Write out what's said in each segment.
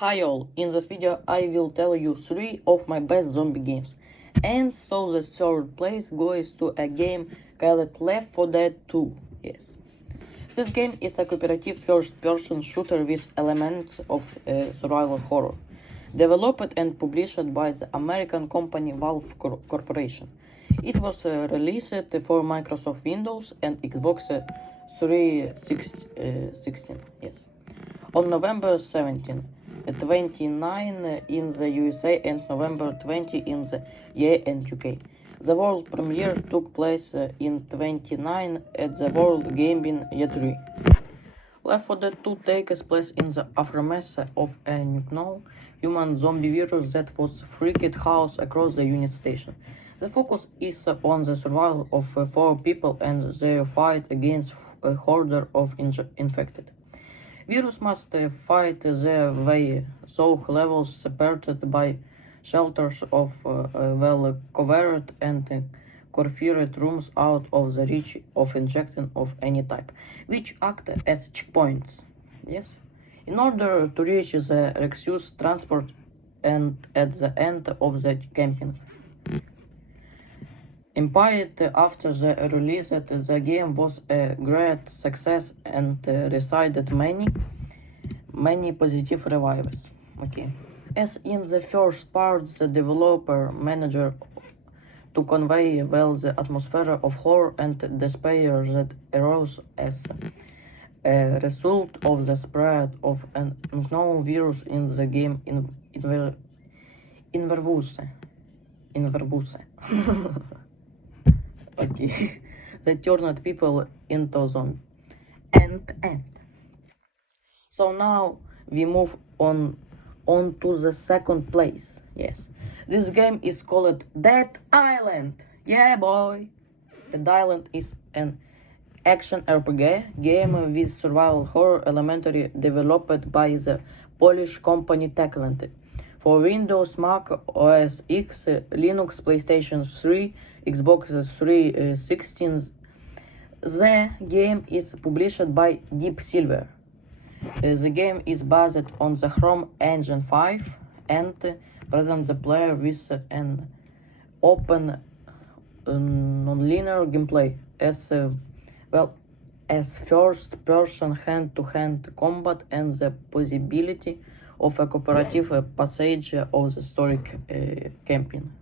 Hi all, in this video I will tell you 3 of my best zombie games. And so the third place goes to a game called Left 4 Dead 2. Yes. This game is a cooperative first-person shooter with elements of survival horror. Developed and published by the American company Valve Corporation. It was released for Microsoft Windows and Xbox 360. Yes. On November 17, 29 in the USA and November 20 in the EU and UK. The world premiere took place in 29 at the World Gaming E3. Left 4 Dead 2 takes place in the aftermath of a known human zombie virus that was freaked house across the unit station. The focus is on the survival of 4 people and their fight against a horde of infected. Virus must fight their way through levels separated by shelters of well-covered and covered rooms out of the reach of injection of any type, which act as checkpoints. Yes, in order to reach the Rexus transport and at the end of the campaign. Immediately after the release, the game was a great success and received many positive reviews. Okay. As in the first part, the developer managed to convey well the atmosphere of horror and despair that arose as a result of the spread of an unknown virus in the game Invervuse. Okay. That turned people into zombies. And. So now we move on to the second place. Yes. This game is called Dead Island. Yeah, boy. Dead Island is an action RPG game with survival horror elementary developed by the Polish company Techland for Windows, Mac OS X, Linux, PlayStation 3, Xbox 360. The game is published by Deep Silver. The game is based on the Chrome Engine 5 and presents the player with an open non-linear gameplay as well as first-person hand-to-hand combat and the possibility of a cooperative passage of the story campaign.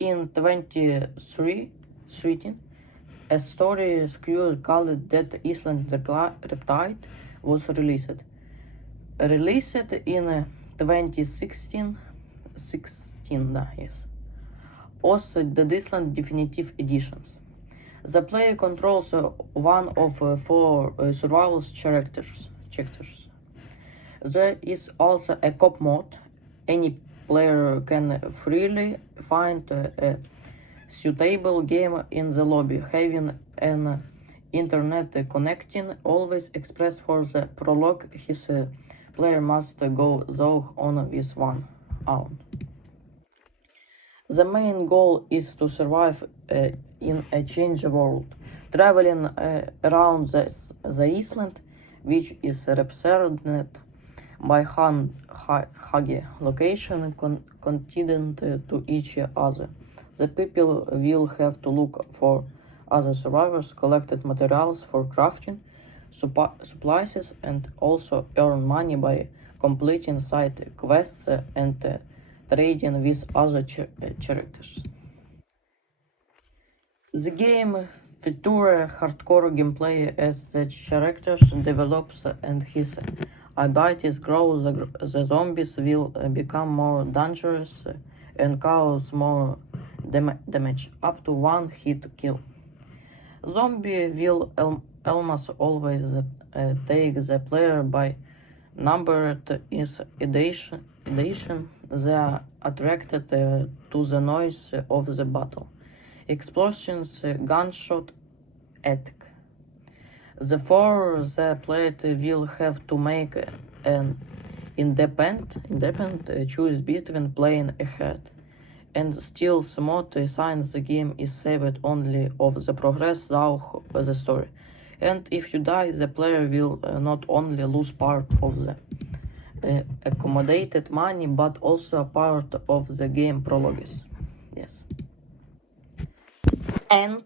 In 2013, a story skew called Dead Island Reptide was released. Released in 2016, yes. Also, Dead Island Definitive Editions. The player controls one of 4 survival characters. There is also a co-op mode. Any player can freely find a suitable game in the lobby, having an internet connection always expressed for the prologue. His player must go though on with one own. The main goal is to survive in a changed world, traveling around the island, which is represented by Hage location continent to each other. The people will have to look for other survivors, collected materials for crafting, supplies, and also earn money by completing side quests and trading with other characters. The game features hardcore gameplay as the characters develops and his abilities grow. The zombies will become more dangerous and cause more damage, up to 1 hit kill. Zombie will almost always take the player by numbered edition. They are attracted to the noise of the battle, explosions, gunshot, attack. Therefore, the player will have to make an independent choice between playing ahead and still smooth signs the game is saved only of the progress through the story, And if you die, the player will not only lose part of the accommodated money, but also a part of the game prologues. Yes. And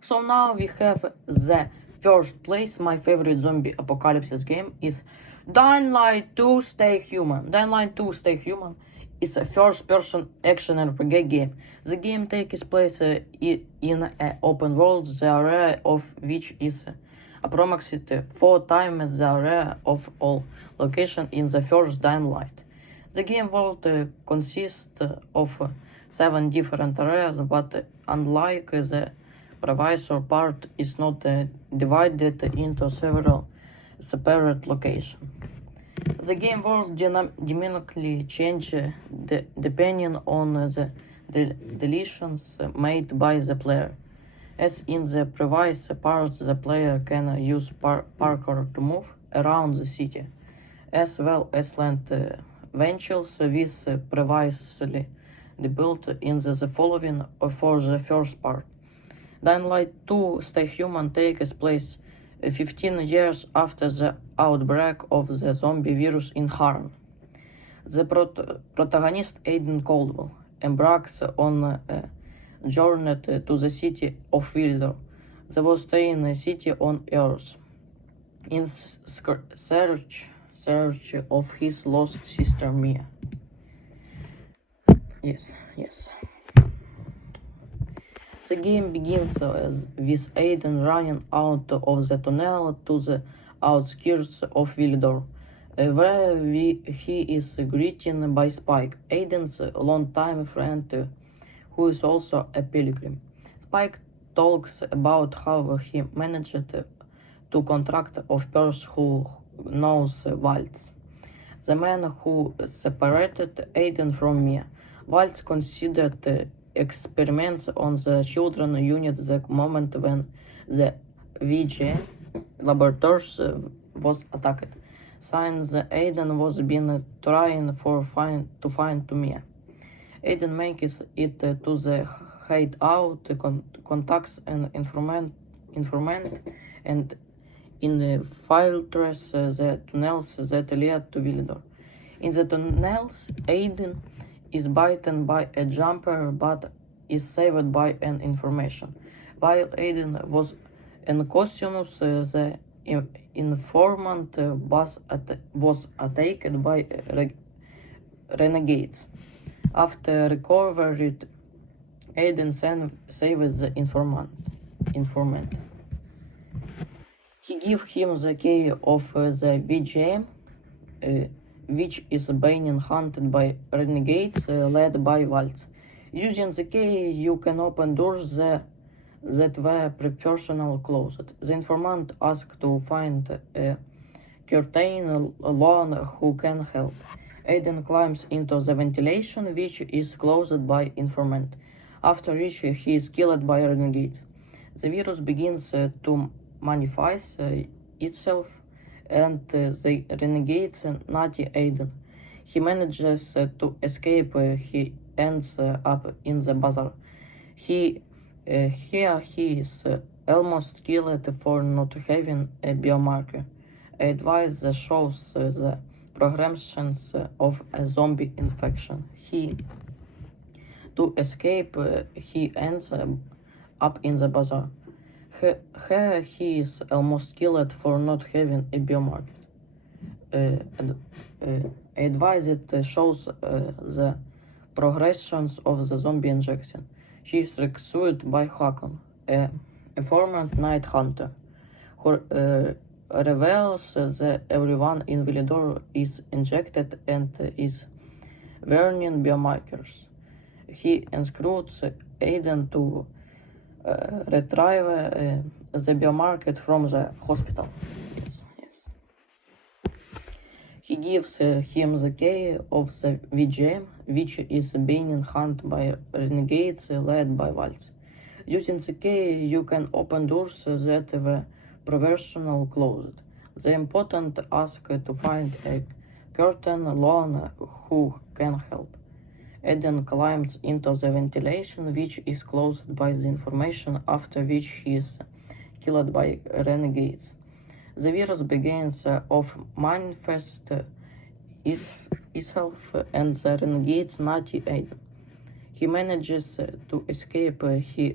so now we have the first place. My favorite zombie apocalypse game is Dying Light 2 Stay Human. Dying Light 2 Stay Human is a first-person action RPG game. The game takes place in an open world, the area of which is approximately 4 times the area of all locations in the first Dying Light. The game world consists of 7 different areas, but unlike the previous part, is not divided into several separate locations. The game world dynamically changes depending on the deletions made by the player. As in the previous parts, the player can use parkour to move around the city, as well as land ventures with previously built in the following for the first part. Dying Light 2 Stay Human takes place 15 years after the outbreak of the zombie virus in Harran. The protagonist Aiden Caldwell embarks on a journey to the city of Wildor, the most staying city on Earth, in search of his lost sister Mia. Yes. The game begins with Aiden running out of the tunnel to the outskirts of Wildor, where he is greeted by Spike, Aiden's longtime friend, who is also a pilgrim. Spike talks about how he managed to contract a person who knows Waltz, the man who separated Aiden from Mia. Waltz considered experiments on the children unit the moment when the VJ laboratories was attacked. Since Aiden was been trying to find Mia. Aiden makes it to the hideout, contacts an informant, and infiltrates the tunnels that lead to Wildor. In the tunnels, Aiden is bitten by a jumper but is saved by an information. While Aiden was unconscious, the informant was attacked by renegades. After recovery, Aiden saves the informant. He gives him the key of the VGM, which is being hunted by renegades led by Waltz. Using the key, you can open doors that were previously closed. The informant asks to find a certain Lon who can help. Aiden climbs into the ventilation, which is closed by informant, after which he is killed by renegades. The virus begins to manifest itself, and the renegades Natty Aiden. He manages to escape. He ends up in the bazaar. Here he is almost killed for not having a biomarker, a device that shows the progressions of a zombie infection. To escape, he ends up in the bazaar. Here he is almost killed for not having a biomarker. A device that shows the progressions of the zombie injection. She is rescued by Hakon, a former night hunter, who reveals that everyone in Wildor is injected and is wearing biomarkers. He instructs Aiden to retrieve the biomarker from the hospital. Yes. He gives him the key of the VGM, which is being hunted by renegades led by Waltz. Using the key, you can open doors that were previously closed. The important ask to find a certain Lon who can help. Aiden climbs into the ventilation, which is closed by the information, after which he is killed by renegades. The virus begins off manifest itself and the renegades Natty Aiden. He manages to escape. He